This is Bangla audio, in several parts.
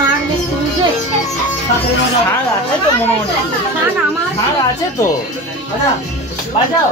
শাক শুনছে শাক আছে তো মনে মনে শাক আমার শাক আছে তো বাজাও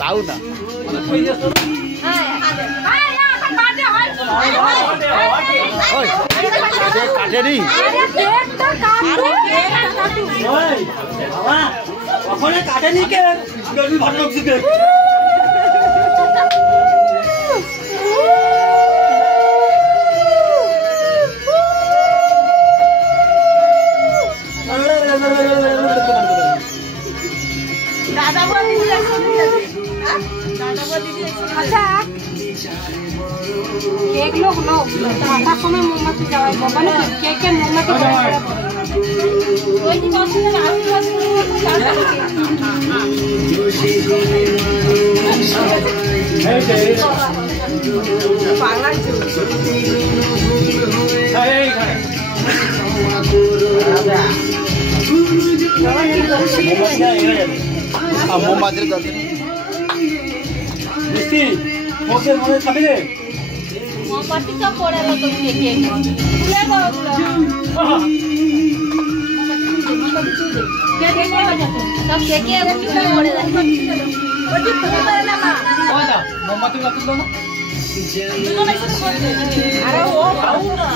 তাও না কাটেনি ওখানে কাটেনি কে ভালো লাগছে केक लोग लो आता समय मोमबत्ती जलाए बाबा ने केक के मोमबत्ती जलाए कोई नहीं बस में आसपास पागल मोमबत्ती मोसे मोने खाबे रे मोमबत्ती का पड़ेला तो केक खुले गो क्या देखने बजा सब केक के खुले पड़ेला बड़ी खुले ना मां हो जा मोमबत्ती रख दो ना अरे वो खाऊ ना